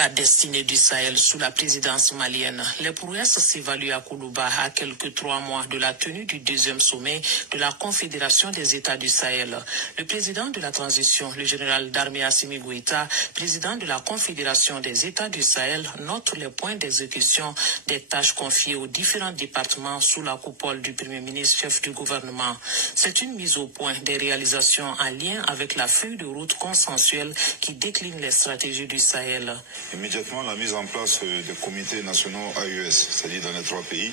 La destinée du Sahel sous la présidence malienne. Les prouesses s'évaluent à Koulouba à quelques 3 mois de la tenue du deuxième sommet de la Confédération des États du Sahel. Le président de la transition, le général d'armée Assimi Goïta, président de la Confédération des États du Sahel, note les points d'exécution des tâches confiées aux différents départements sous la coupole du Premier ministre chef du gouvernement. C'est une mise au point des réalisations en lien avec la feuille de route consensuelle qui décline les stratégies du Sahel. Immédiatement, la mise en place des comités nationaux AES, c'est-à-dire dans les 3 pays,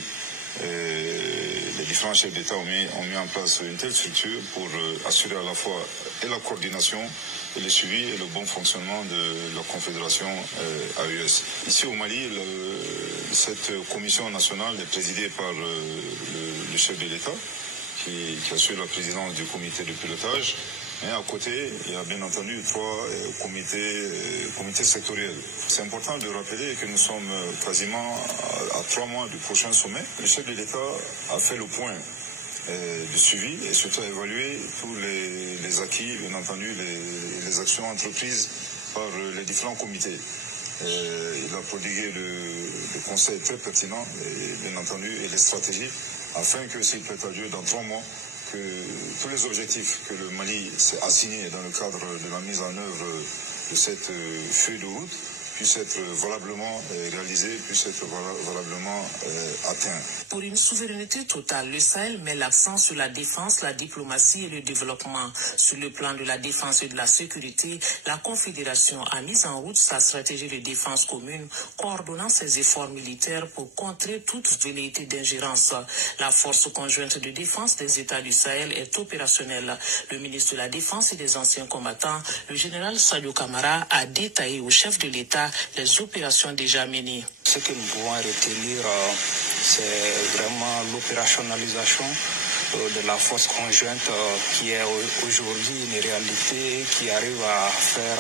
les différents chefs d'État ont mis en place une telle structure pour assurer à la fois et la coordination et le suivi et le bon fonctionnement de la Confédération AES. Ici au Mali, cette commission nationale est présidée par le chef de l'État qui assure la présidence du comité de pilotage. Et à côté, il y a bien entendu 3 comités sectoriels. C'est important de rappeler que nous sommes quasiment à 3 mois du prochain sommet. Le chef de l'État a fait le point de suivi et surtout a évalué tous les acquis, bien entendu, les actions entreprises par les différents comités. Il a prodigué le conseil très pertinent, et, bien entendu, et les stratégies, afin que s'il plaît à Dieu, dans 3 mois, que tous les objectifs que le Mali s'est assigné dans le cadre de la mise en œuvre de cette feuille de route puissent être valablement réalisés, puissent être valablement atteints. Pour une souveraineté totale, le Sahel met l'accent sur la défense, la diplomatie et le développement. Sur le plan de la défense et de la sécurité, la Confédération a mis en route sa stratégie de défense commune, coordonnant ses efforts militaires pour contrer toute velléité d'ingérence. La force conjointe de défense des États du Sahel est opérationnelle. Le ministre de la Défense et des anciens combattants, le général Sadio Kamara, a détaillé au chef de l'État les opérations déjà menées. Ce que nous pouvons retenir, c'est vraiment l'opérationnalisation de la force conjointe qui est aujourd'hui une réalité, qui arrive à faire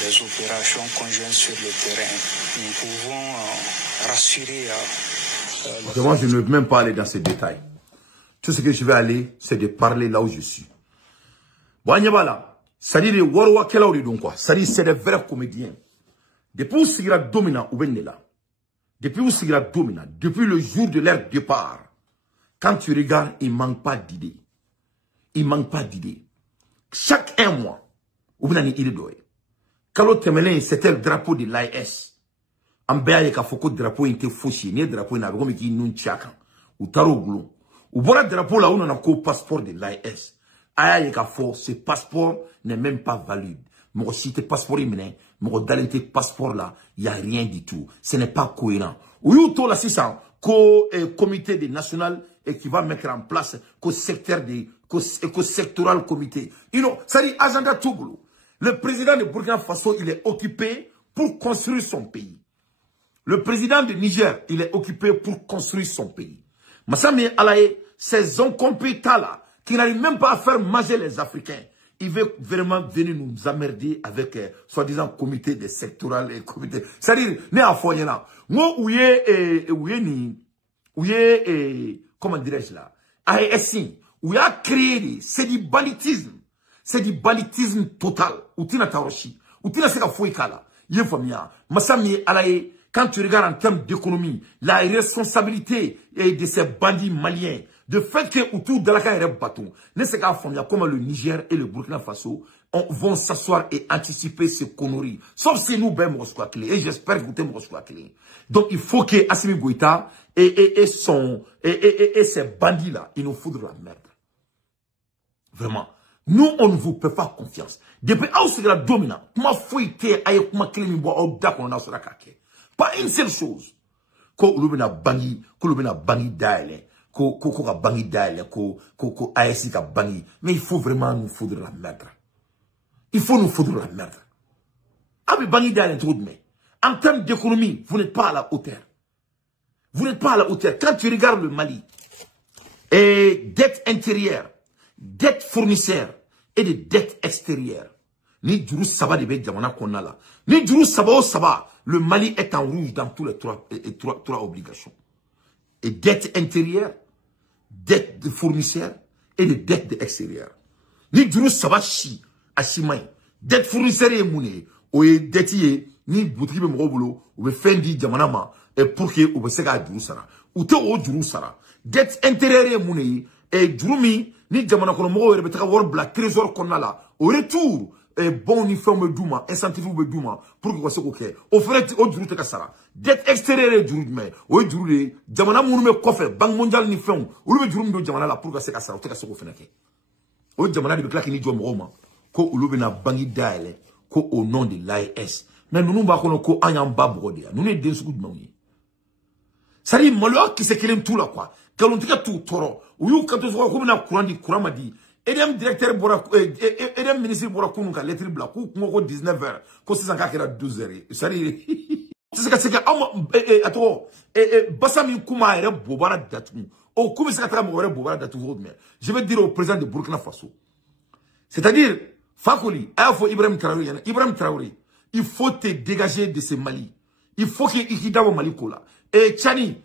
des opérations conjointes sur le terrain. Nous pouvons rassurer... Moi, je ne veux même pas aller dans ces détails. Tout ce que je vais aller, c'est de parler là où je suis. Bon, là, c'est-à-dire c'est des vrais comédiens. Depuis où sigira dominant ou là. Depuis où sigira dominant, depuis le jour de leur départ, quand tu regardes, il manque pas d'idées. Il manque pas d'idées. Chaque 1 mois, ou bien il doit. Quand on c'était le drapeau de l'AES. En béa ka foko drapeau était fauché, ni drapeau na gomi ki nun chaka. Ou taro glon. Ou voilà drapeau là où on a ko passeport de l'AES. Aya ka fo, ce passeport n'est même pas valide. Mon si tes passeport imminent, mon dalente passeport là, il y a rien du tout. Ce n'est pas cohérent. Ou you to la 600 ko comité de national et qui va mettre en place ko secteur de ko sectoral comité. You know, ça dit agenda Tougou. Le président de Burkina Faso, il est occupé pour construire son pays. Le président de Niger, il est occupé pour construire son pays. Massami Alaye, ces incompétents là, qui n'arrivent même pas à faire manger les Africains, il veut vraiment venir nous emmerder avec, soi-disant, comité de sectoral et comité. C'est-à-dire, né à Foyena. Moi, comment dirais-je là? AESI, où il a créé, c'est du banditisme. C'est du banditisme total. Ou tina taroshi. Ou tina seka fouikala. Yefamia. Massami Alaye, quand tu regardes en termes d'économie, la responsabilité de ces bandits maliens, de fait que autour de la carrière bâton, ne sait qu'à fond, comme le Niger et le Burkina Faso vont s'asseoir et anticiper ces conneries. Sauf si nous, ben, et j'espère que vous êtes. Donc, il faut que Assimi Goïta et ces bandits-là, ils nous foutent de la merde. Vraiment. Nous, on ne vous fait pas confiance. Depuis, où c'est la dominant, comment fouiller, aïe, comment clé, pas une seule chose. Ko ulubina bangi daile. Ko ka bangi daile. Ko ASI ka bangi. Mais il faut vraiment nous foutre la merde. Il faut nous foutre la merde. Abi bangi daile tout de même. En termes d'économie, vous n'êtes pas à la hauteur. Vous n'êtes pas à la hauteur. Quand tu regardes le Mali, et dette intérieure, dette fournisseur et de dette extérieure. Ni Djourou Saba de Bedjamana qu'on a là. Ni Djourou Saba au Saba. Le Mali est en rouge dans tous les trois obligations. Et dette intérieure, dette de fournisseur et de dette de extérieur. Ni Djourou Saba chi, à Chimay. Dette fournisseur et mouné. Ou dette ni boutique be mo bolo ou be fendi jamana ma et pour que ou be se ga juru sara ou te o juru sara det intérêt muni et jurumi ni jamana ko mo were be ta wor bla trésor konna la au retour et bon ni forme duma incentive be duma pour que ko se ko ke o fere o juru te ka sara det extérieur juru me o juru de jamana munu me kofe bank mondial ni fon o be juru do jamana la pour que se ka sara o te ka se ko fenake o jamana de claque ni jo mo ma ko o be na bangi daile ko au nom de l'AES na nunu ba kono ko anyam ba bodia nunu den suku dmawi sari molo ki se kelem tout la quoi kalon tika tout toro uyu kanto so ko na kurandi kuramadi edem directeur bora edem ministre bora kunu ka lettre bla ko ko 19h ko se sanka kera 12h sari c'est que ato basami kuma ere bobara datu o kuma se ka tra mo ere bobara datu mais je vais dire au président de Burkina Faso c'est-à-dire Fakoli faut Ibrahim Traoré il faut te dégager de ce Mali il faut qu'il y ait Mali kola et Tchani